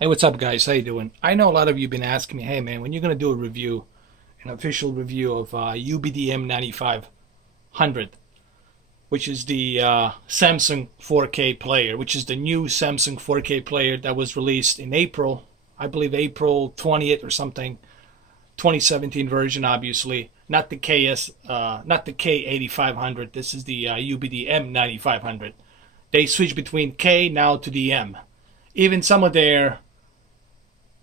Hey, what's up, guys? How you doing? I know a lot of you have been asking me, hey man, when you're gonna do a review, an official review of UBD-M9500, which is the Samsung 4K player, which is the new Samsung 4K player that was released in April, I believe April 20th or something, 2017 version, obviously, not the not the K8500. This is the UBD-M9500. They switched between K now to the M. Even some of their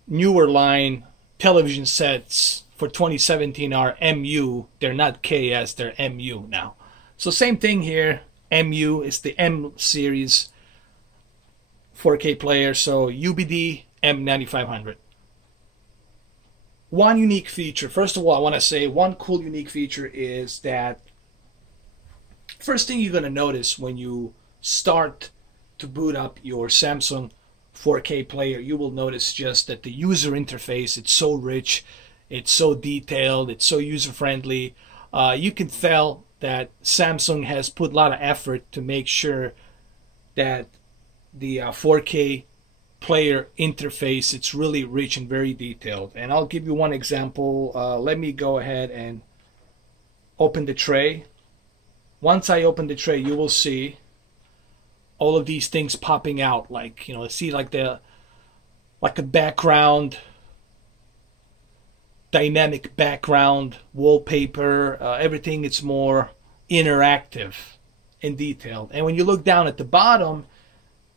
newer line television sets for 2017 are MU. They're not KS, they're MU now. So same thing here. MU is the M series 4K player. So UBD M9500. One unique feature. First of all, I want to say one cool unique feature is that first thing you're going to notice when you start to boot up your Samsung 4K player, you will notice just that the user interface, it's so rich, it's so detailed, it's so user-friendly. You can tell that Samsung has put a lot of effort to make sure that the 4K player interface, it's really rich and very detailed. And I'll give you one example. Let me go ahead and open the tray. Once I open the tray, you will see all of these things popping out, like, you know, see like a background, dynamic background, wallpaper, everything. It's more interactive and detailed. And when you look down at the bottom,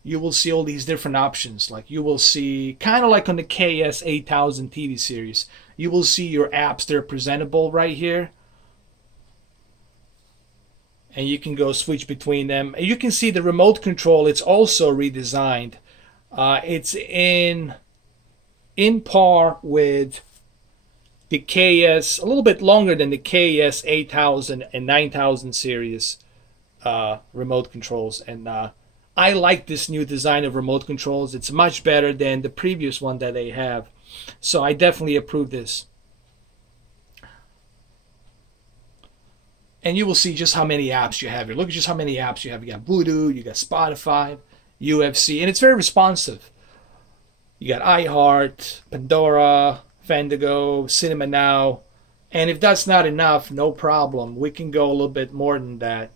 you will see all these different options. Like you will see, kind of like on the KS8000 TV series, you will see your apps. They're presentable right here. And you can go switch between them. And you can see the remote control, it's also redesigned. It's in par with the KS, a little bit longer than the KS 8000 and 9000 series remote controls. And I like this new design of remote controls. It's much better than the previous one that they have. So I definitely approve this. And you will see just how many apps you have here. Look at just how many apps you have. You got Voodoo, you got Spotify, UFC, and it's very responsive. You got iHeart, Pandora, Fandango, Cinema Now. And if that's not enough, no problem. We can go a little bit more than that.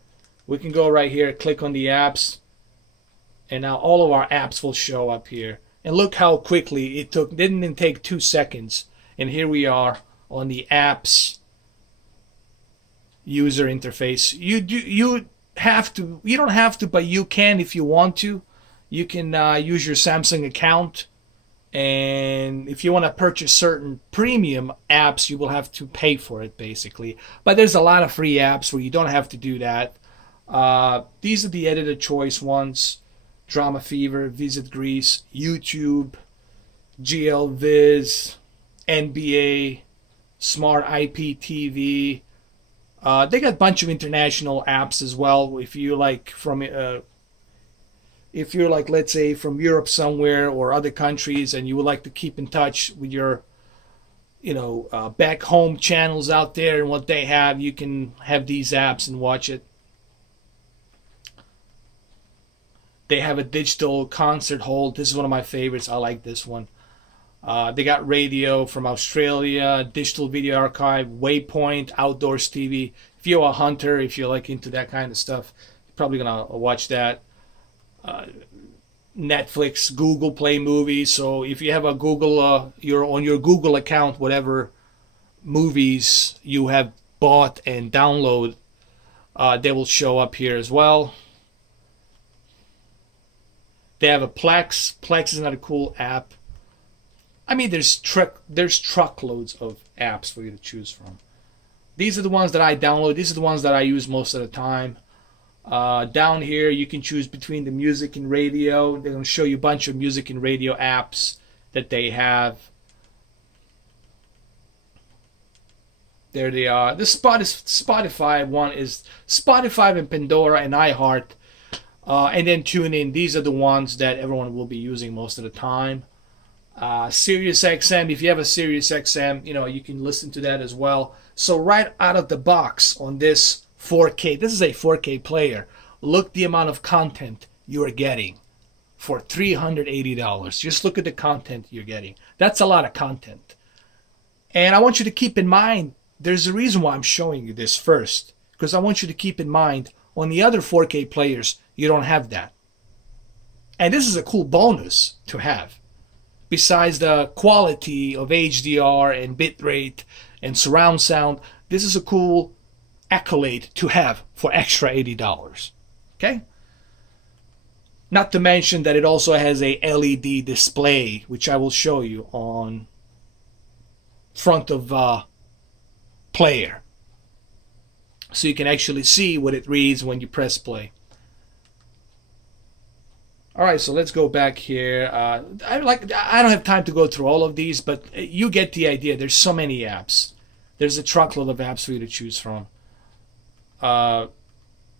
We can go right here, click on the apps, and now all of our apps will show up here. And look how quickly it took. Didn't even take 2 seconds. And here we are on the apps user interface. You don't have to, but you can if you want to. You can use your Samsung account, and if you want to purchase certain premium apps, you will have to pay for it basically. But there's a lot of free apps where you don't have to do that. These are the editor choice ones: Drama Fever, Visit Greece, YouTube, GLViz, NBA, Smart IPTV. They got a bunch of international apps as well. If you like from, if you're like, let's say from Europe somewhere or other countries, and you would like to keep in touch with your, you know, back home channels out there and what they have, you can have these apps and watch it. They have a digital concert hall. This is one of my favorites. I like this one. They got radio from Australia, digital video archive, Waypoint, Outdoors TV. If you're a hunter, if you're like into that kind of stuff, you're probably gonna watch that. Netflix, Google Play Movies. So if you have a Google, you're on your Google account, whatever movies you have bought and download, they will show up here as well. They have a Plex. Plex is not a cool app. I mean, there's truckloads of apps for you to choose from. These are the ones that I download. These are the ones that I use most of the time. Down here, you can choose between the music and radio. They're going to show you a bunch of music and radio apps that they have. There they are. The Spotify one is Spotify and Pandora and iHeart. And then TuneIn. These are the ones that everyone will be using most of the time. Sirius XM, if you have a Sirius XM, you know, you can listen to that as well. So right out of the box on this 4K, this is a 4K player. Look the amount of content you are getting for $380. Just look at the content you're getting. That's a lot of content. And I want you to keep in mind, there's a reason why I'm showing you this first, because I want you to keep in mind on the other 4K players, you don't have that. And this is a cool bonus to have. Besides the quality of HDR and bitrate and surround sound, this is a cool accolade to have for extra $80. Okay? Not to mention that it also has a LED display, which I will show you on front of player. So you can actually see what it reads when you press play. Alright, so let's go back here. I don't have time to go through all of these, but you get the idea. There's so many apps. There's a truckload of apps for you to choose from. I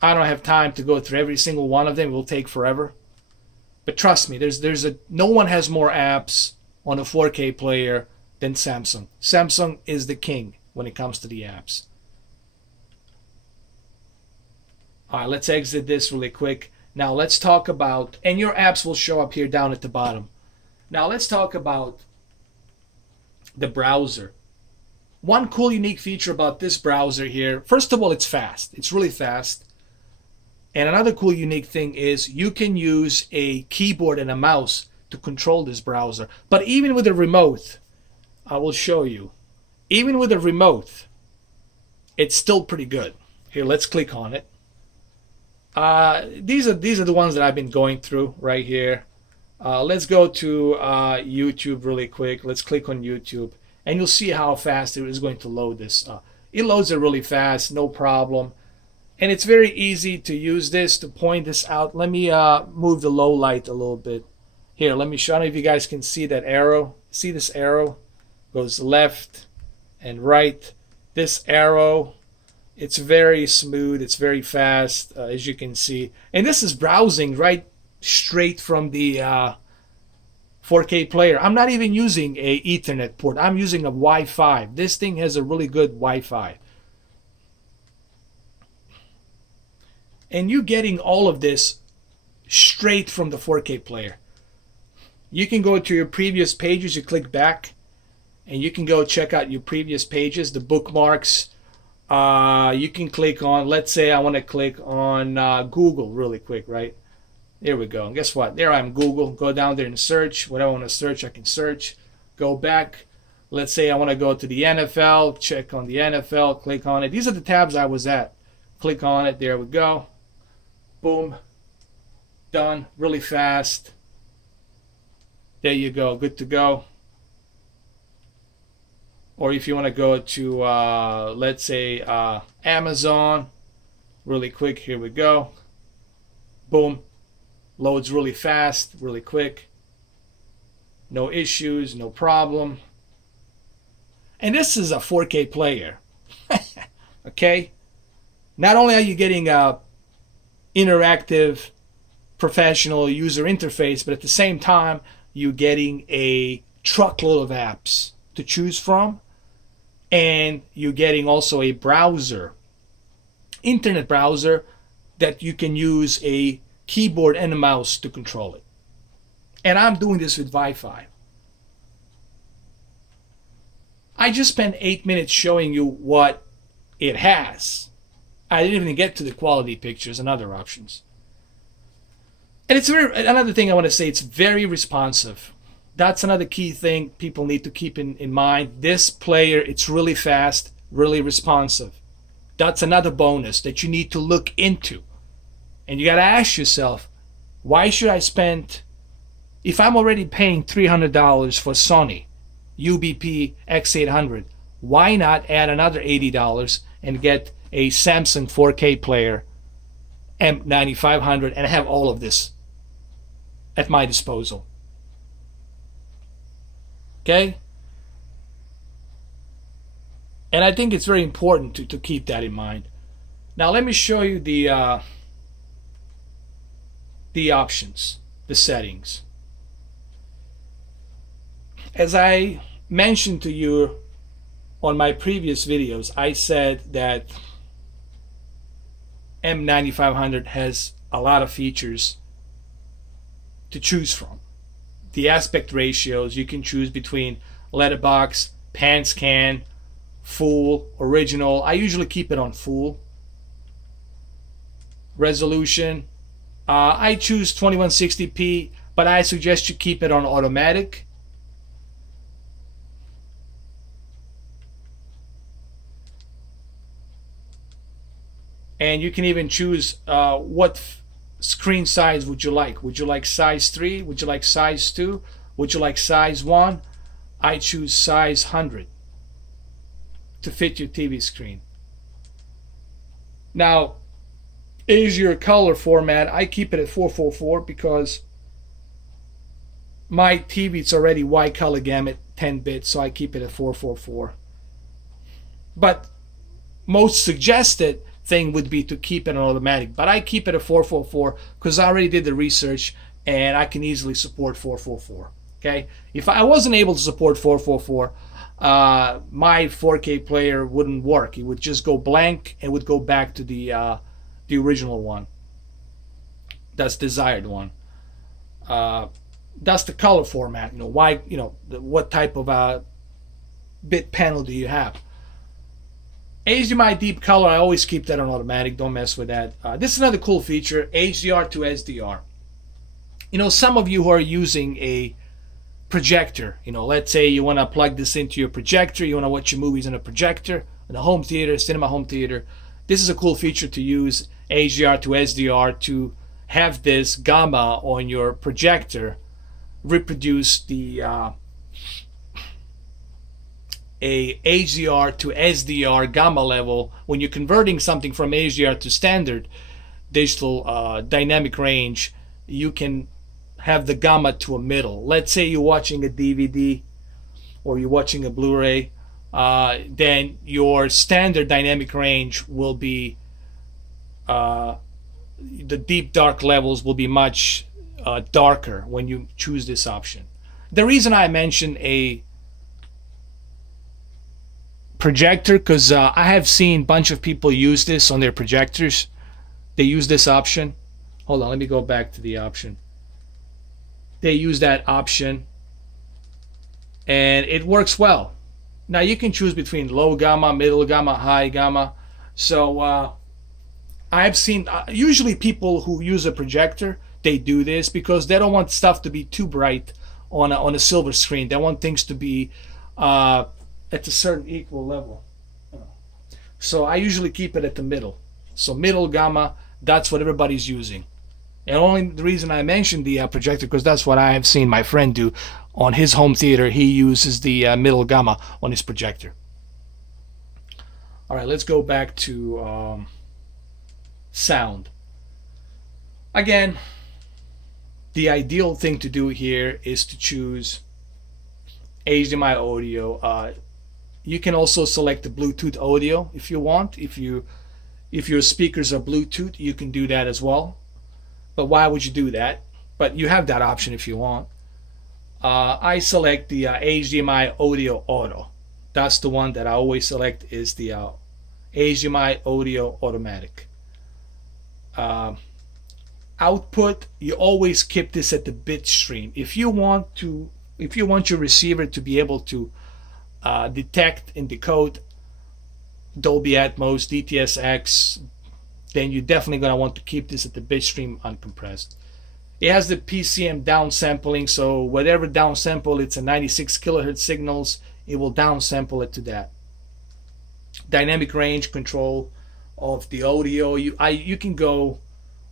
don't have time to go through every single one of them. It will take forever. But trust me, no one has more apps on a 4K player than Samsung. Samsung is the king when it comes to the apps. Alright, let's exit this really quick. Now let's talk about, and your apps will show up here down at the bottom. Now let's talk about the browser. One cool unique feature about this browser here, first of all, it's fast. It's really fast. And another cool unique thing is you can use a keyboard and a mouse to control this browser. But even with a remote, I will show you, even with a remote, it's still pretty good. Here, let's click on it. These are the ones that I've been going through right here. Let's go to YouTube really quick. Let's click on YouTube, and you'll see how fast it is going to load this. It loads it really fast, no problem. And it's very easy to use this to point this out. Let me move the low light a little bit. Here, let me show you if you guys can see that arrow. See this arrow? Goes left and right. This arrow, it's very smooth, it's very fast, as you can see. And this is browsing right straight from the 4K player. I'm not even using a Ethernet port. I'm using a Wi-Fi. This thing has a really good Wi-Fi. And you're getting all of this straight from the 4K player. You can go to your previous pages, you click back, and you can go check out your previous pages, the bookmarks. You can click on, let's say I want to click on Google really quick, right? There we go. And guess what? There I'm Google. Go down there and search. Whatever I want to search, I can search. Go back. Let's say I want to go to the NFL. Check on the NFL. Click on it. These are the tabs I was at. Click on it. There we go. Boom. Done. Really fast. There you go. Good to go. Or if you want to go to, let's say, Amazon, really quick, here we go. Boom. Loads really fast, really quick. No issues, no problem. And this is a 4K player. Okay? Not only are you getting a interactive, professional user interface, but at the same time, you're getting a truckload of apps to choose from. And you're getting also a browser, internet browser, that you can use a keyboard and a mouse to control it. And I'm doing this with Wi-Fi. I just spent 8 minutes showing you what it has. I didn't even get to the quality pictures and other options. And it's another thing I want to say, it's very responsive. That's another key thing people need to keep in mind. This player, it's really fast, really responsive. That's another bonus that you need to look into. And you got to ask yourself, why should I spend, if I'm already paying $300 for Sony UBD-X800, why not add another $80 and get a Samsung 4K player M9500 and have all of this at my disposal? Okay? And I think it's very important to keep that in mind. Now let me show you the options, the settings. As I mentioned to you on my previous videos, I said that M9500 has a lot of features to choose from. The aspect ratios, you can choose between letterbox, pan scan, full, original. I usually keep it on full. Resolution, I choose 2160p, but I suggest you keep it on automatic. And you can even choose what screen size would you like. Would you like size 3? Would you like size 2? Would you like size 1? I choose size 100 to fit your TV screen. Now, is your color format, I keep it at 444 because my TV is already wide color gamut 10 bits, so I keep it at 444. But most suggested thing would be to keep it on automatic, but I keep it at 444 because I already did the research and I can easily support 444. Okay, if I wasn't able to support 444, my 4K player wouldn't work. It would just go blank and would go back to the original one. That's desired one. That's the color format. Why? What type of bit panel do you have? HDMI deep color, I always keep that on automatic. Don't mess with that. This is another cool feature, HDR to SDR. Some of you who are using a projector, let's say you want to plug this into your projector, you want to watch your movies in a projector, in a home theater, cinema home theater. This is a cool feature to use, HDR to SDR, to have this gamma on your projector reproduce the a HDR to SDR gamma level. When you're converting something from HDR to standard digital dynamic range, you can have the gamma to a middle. Let's say you're watching a DVD or you're watching a Blu-ray, then your standard dynamic range will be the deep dark levels will be much darker when you choose this option. The reason I mentioned a projector, because I have seen a bunch of people use this on their projectors. They use this option. Hold on, let me go back to the option. They use that option and it works well. Now you can choose between low gamma, middle gamma, high gamma. So I've seen usually people who use a projector, they do this because they don't want stuff to be too bright on a silver screen. They want things to be at a certain equal level. So I usually keep it at the middle. So middle gamma, that's what everybody's using. And only the reason I mentioned the projector, because that's what I have seen my friend do on his home theater. He uses the middle gamma on his projector. All right, let's go back to sound. Again, the ideal thing to do here is to choose HDMI audio. You can also select the Bluetooth audio if you want. If your speakers are Bluetooth, you can do that as well. But why would you do that? But you have that option if you want. I select the HDMI audio auto. That's the one that I always select, is the HDMI audio automatic. Output, you always keep this at the bit stream. If you want your receiver to be able to detect and decode Dolby Atmos, DTS:X, then you're definitely going to want to keep this at the bit stream uncompressed. It has the PCM downsampling, so whatever downsample, it's a 96 kilohertz signals, it will downsample it to that. Dynamic range control of the audio, you can go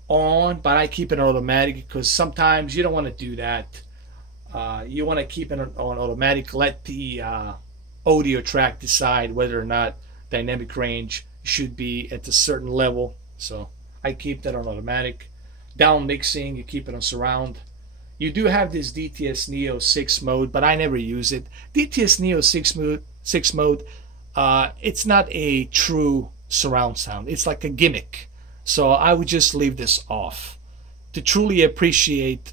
on, but I keep it on automatic because sometimes you don't want to do that. You want to keep it on automatic, let the audio track decide whether or not dynamic range should be at a certain level. So I keep that on automatic. Down mixing, you keep it on surround. You do have this DTS Neo 6 mode, but I never use it. DTS Neo 6 mode, it's not a true surround sound. It's like a gimmick. So I would just leave this off. To truly appreciate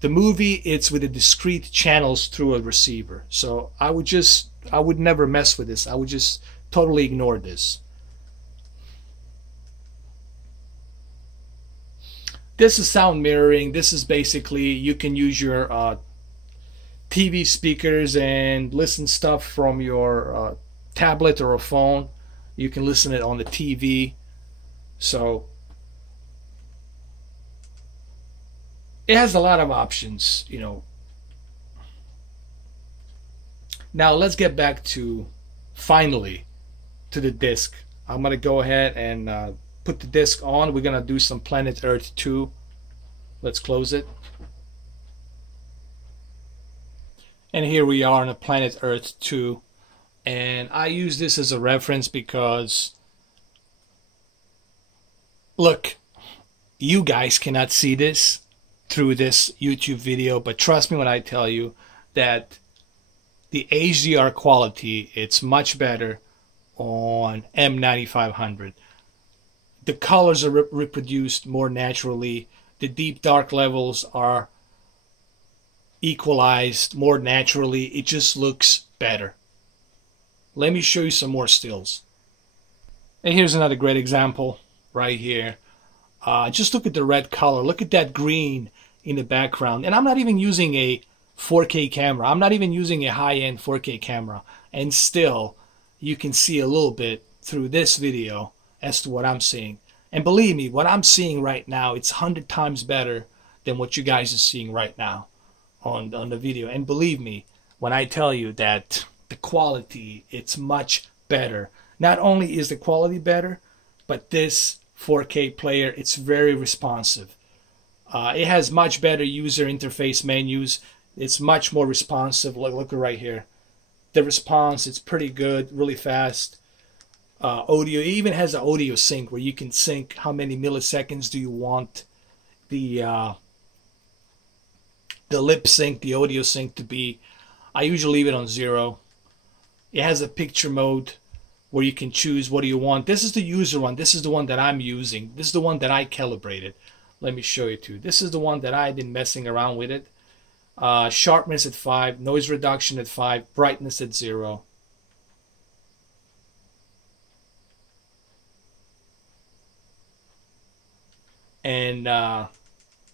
the movie, it's with the discrete channels through a receiver. So I would never mess with this. I would just totally ignore this. This is sound mirroring. This is basically, you can use your TV speakers and listen stuff from your tablet or a phone. You can listen it on the TV. So it has a lot of options, you know. Now let's get back to, finally, to the disc. I'm gonna go ahead and put the disc on. We're gonna do some Planet Earth 2. Let's close it. And here we are on a Planet Earth 2. And I use this as a reference because, look, you guys cannot see this through this YouTube video, but trust me when I tell you that the HDR quality, it's much better on M9500. The colors are reproduced more naturally. The deep dark levels are equalized more naturally. It just looks better. Let me show you some more stills. And here's another great example right here. Just look at the red color. Look at that green in the background. And I'm not even using a 4K camera. I'm not even using a high-end 4K camera. And still, you can see a little bit through this video as to what I'm seeing. And believe me, what I'm seeing right now, it's 100 times better than what you guys are seeing right now on the video. And believe me when I tell you that the quality, it's much better. Not only is the quality better, but this 4K player, it's very responsive. It has much better user interface menus. It's much more responsive. Look right here. The response, it's pretty good, really fast. Audio, it even has an audio sync where you can sync how many milliseconds do you want the lip sync, the audio sync to be. I usually leave it on 0. It has a picture mode where you can choose what do you want. This is the user one. This is the one that I'm using. This is the one that I calibrated. Let me show you too. This is the one that I've been messing around with it. Sharpness at 5, noise reduction at 5, brightness at 0. And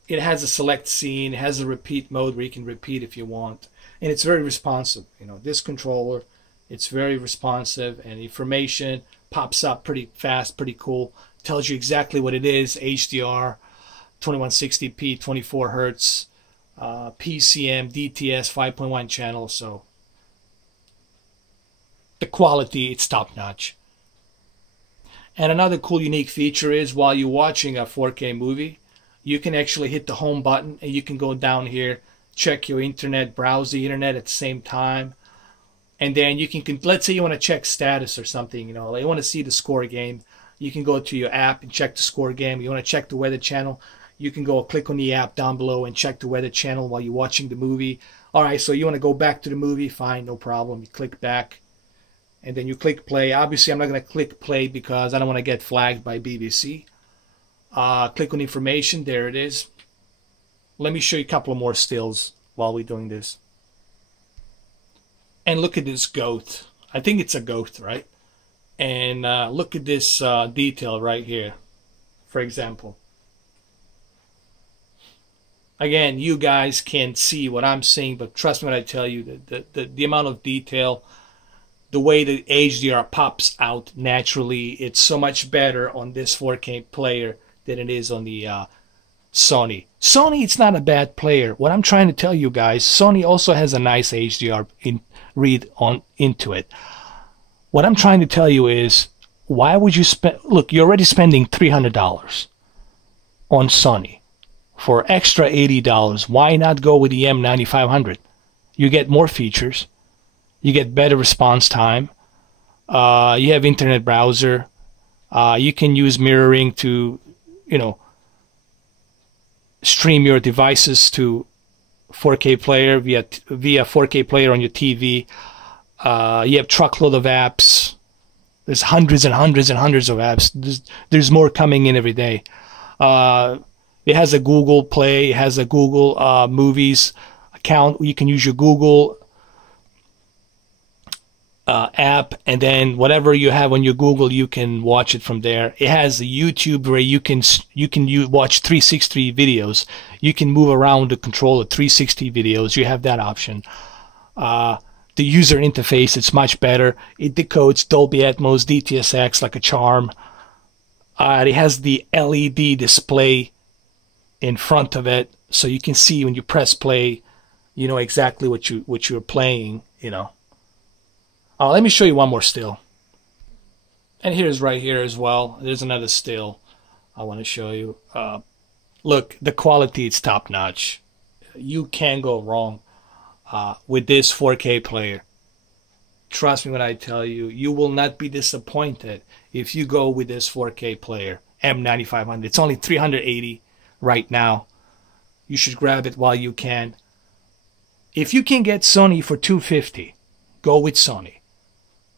it has a select scene, it has a repeat mode where you can repeat if you want. And it's very responsive. You know, this controller, it's very responsive, and information pops up pretty fast, pretty cool. Tells you exactly what it is. HDR, 2160p, 24 hertz, PCM, DTS, 5.1 channel. So the quality, it's top notch. And another cool unique feature is while you're watching a 4K movie, you can actually hit the home button and you can go down here, check your internet, browse the internet at the same time. And then you can, let's say you want to check status or something, you know, like you want to see the score game. You can go to your app and check the score game. You want to check the weather channel, you can go click on the app down below and check the weather channel while you're watching the movie. All right, so you want to go back to the movie, fine, no problem. You click back and then you click play. Obviously, I'm not going to click play because I don't want to get flagged by BBC. Click on information, there it is. Let me show you a couple of more stills while we're doing this. And look at this goat. I think it's a goat, right? And look at this detail right here, for example. Again, you guys can't see what I'm seeing, but trust me when I tell you that the amount of detail, the way the HDR pops out naturally, it's so much better on this 4K player than it is on the Sony. Sony, it's not a bad player. What I'm trying to tell you guys, Sony also has a nice HDR read on into it. What I'm trying to tell you is, why would you spend? Look, you're already spending $300 on Sony. For extra $80, why not go with the M9500? You get more features, you get better response time, you have internet browser, you can use mirroring to, you know, stream your devices to 4K player via 4K player on your TV. You have truckload of apps. There's hundreds and hundreds and hundreds of apps. There's more coming in every day. It has a Google Play. It has a Google Movies account. You can use your Google app, and then whatever you have on your Google, you can watch it from there. It has a YouTube where you can watch 360 videos. You can move around the controller 360 videos. You have that option. The user interface, it's much better. It decodes Dolby Atmos, DTS:X like a charm. It has the LED display in front of it, so you can see when you press play, you know exactly what you're playing. You know. Let me show you one more still. And here's right here as well. There's another still I want to show you. Look, the quality is top notch. You can't go wrong with this 4K player. Trust me when I tell you, you will not be disappointed if you go with this 4K player, M9500. It's only $380 right now. You should grab it while you can. If you can get Sony for $250, go with Sony.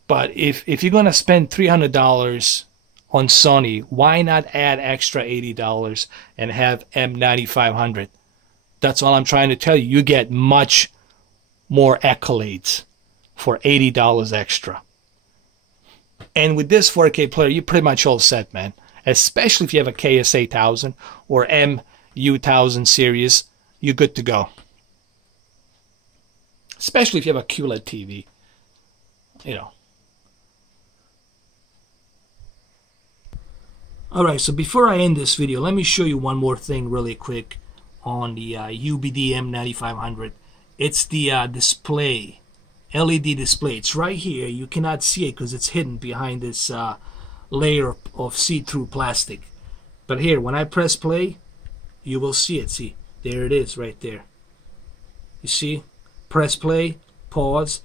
But if you're going to spend $300 on Sony, why not add extra $80 and have M9500? That's all I'm trying to tell you. You get much more accolades for $80 extra. And with this 4K player, you're pretty much all set, man. Especially if you have a KS8000 or MU1000 series, you're good to go. Especially if you have a QLED TV, you know. Alright, so before I end this video, let me show you one more thing really quick on the UBD-M9500. It's the display, LED display. It's right here. You cannot see it because it's hidden behind this layer of see-through plastic. But here, when I press play, you will see it. See, there it is right there. You see? Press play, pause,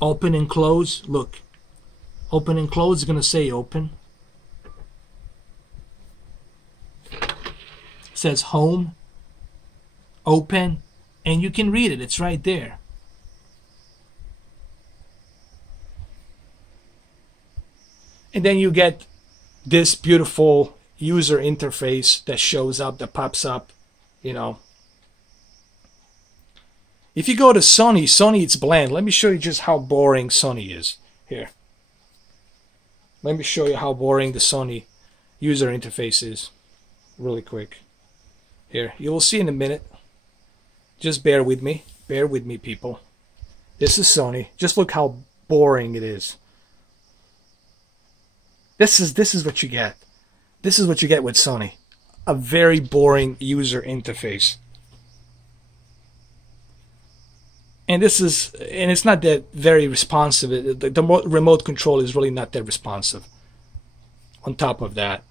open and close. Look. Open and close is going to say open. It says home, open, and you can read it. It's right there. And then you get this beautiful user interface that shows up, that pops up, you know. If you go to Sony, it's bland. Let me show you just how boring Sony is. Here. Let me show you how boring the Sony user interface is really quick. Here, you will see in a minute. Just bear with me. Bear with me, people. This is Sony. Just look how boring it is. This is what you get. This is what you get with Sony. A very boring user interface. And it's not that very responsive. The remote control is really not that responsive. On top of that,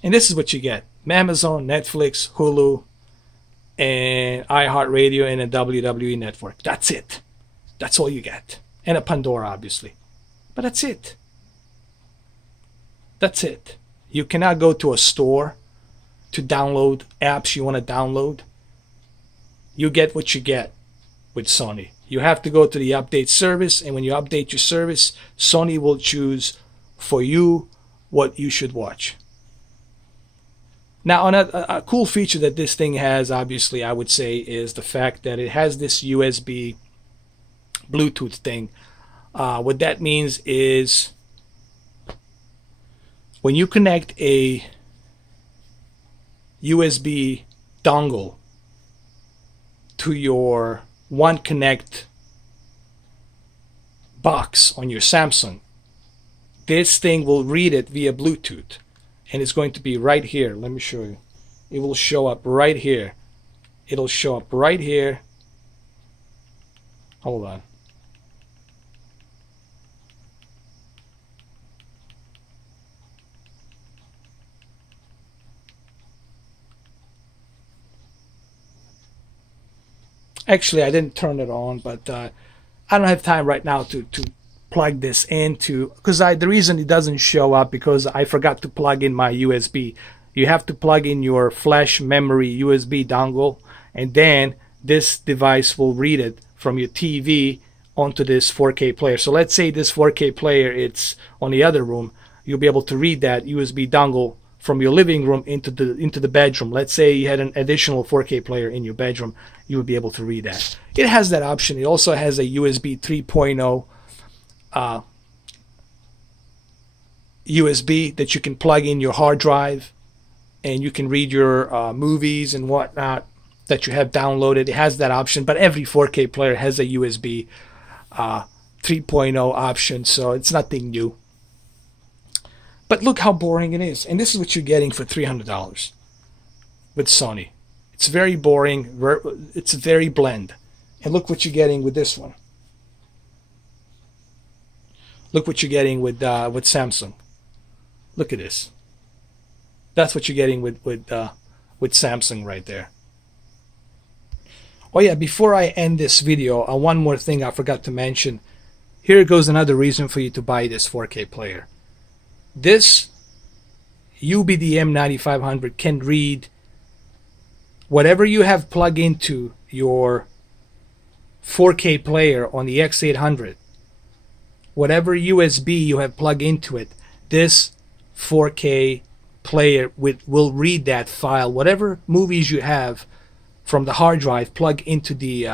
and this is what you get: Amazon, Netflix, Hulu, and iHeartRadio, and a WWE network. That's it. That's all you get, and a Pandora, obviously. But that's it. That's it. You cannot go to a store to download apps you want to download. You get what you get with Sony. You have to go to the update service, and when you update your service, Sony will choose for you what you should watch. Now, a cool feature that this thing has, obviously, I would say, is the fact that it has this USB Bluetooth thing. What that means is when you connect a USB dongle to your One Connect box on your Samsung, this thing will read it via Bluetooth, and it's going to be right here. Let me show you. It will show up right here. It'll show up right here. Hold on. Actually, I didn't turn it on, but I don't have time right now to plug this into, because the reason it doesn't show up because I forgot to plug in my USB. You have to plug in your flash memory USB dongle, and then this device will read it from your TV onto this 4K player. So let's say this 4K player, it's on the other room. You'll be able to read that USB dongle from your living room into the bedroom. Let's say you had an additional 4K player in your bedroom, you would be able to read that. It has that option. It also has a USB 3.0 USB that you can plug in your hard drive, and you can read your movies and whatnot that you have downloaded. It has that option, but every 4K player has a USB 3.0 option, so it's nothing new. But look how boring it is. And this is what you're getting for $300 with Sony. It's very boring. It's very bland. And look what you're getting with this one. Look what you're getting with Samsung. Look at this. That's what you're getting with Samsung right there. Oh yeah, before I end this video, one more thing I forgot to mention. Here goes another reason for you to buy this 4K player. This UBD-M9500 can read whatever you have plugged into your 4K player on the X800. Whatever USB you have plugged into it, this 4K player will read that file. Whatever movies you have from the hard drive, plug into the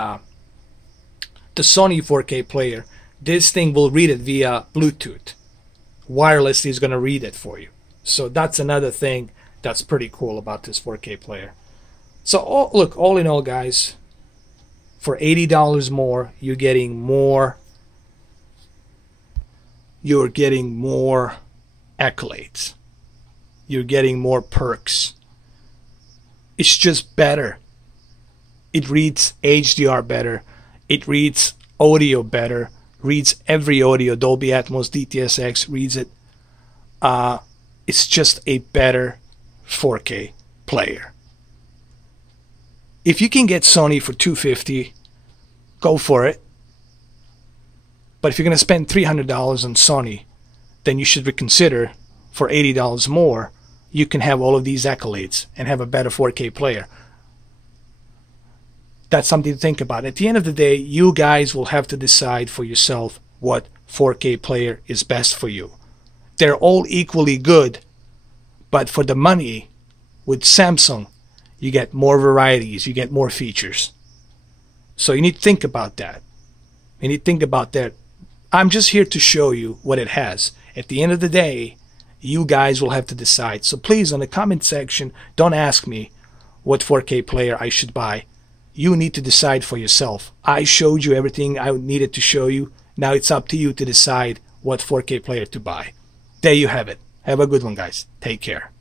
Sony 4K player, this thing will read it via Bluetooth. Wirelessly is going to read it for you. So that's another thing that's pretty cool about this 4K player. So look, all in all, guys, for $80 more, you're getting more. You're getting more accolades. You're getting more perks. It's just better. It reads HDR better. It reads audio better. Reads every audio. Dolby Atmos, DTS:X reads it. It's just a better 4K player. If you can get Sony for $250, go for it. But if you're going to spend $300 on Sony, then you should reconsider. For $80 more, you can have all of these accolades and have a better 4K player. That's something to think about. At the end of the day, you guys will have to decide for yourself what 4K player is best for you. They're all equally good, but for the money, with Samsung, you get more varieties, you get more features. So you need to think about that. You need to think about that. I'm just here to show you what it has. At the end of the day, you guys will have to decide. So please, on the comment section, don't ask me what 4K player I should buy. You need to decide for yourself. I showed you everything I needed to show you. Now it's up to you to decide what 4K player to buy. There you have it. Have a good one, guys. Take care.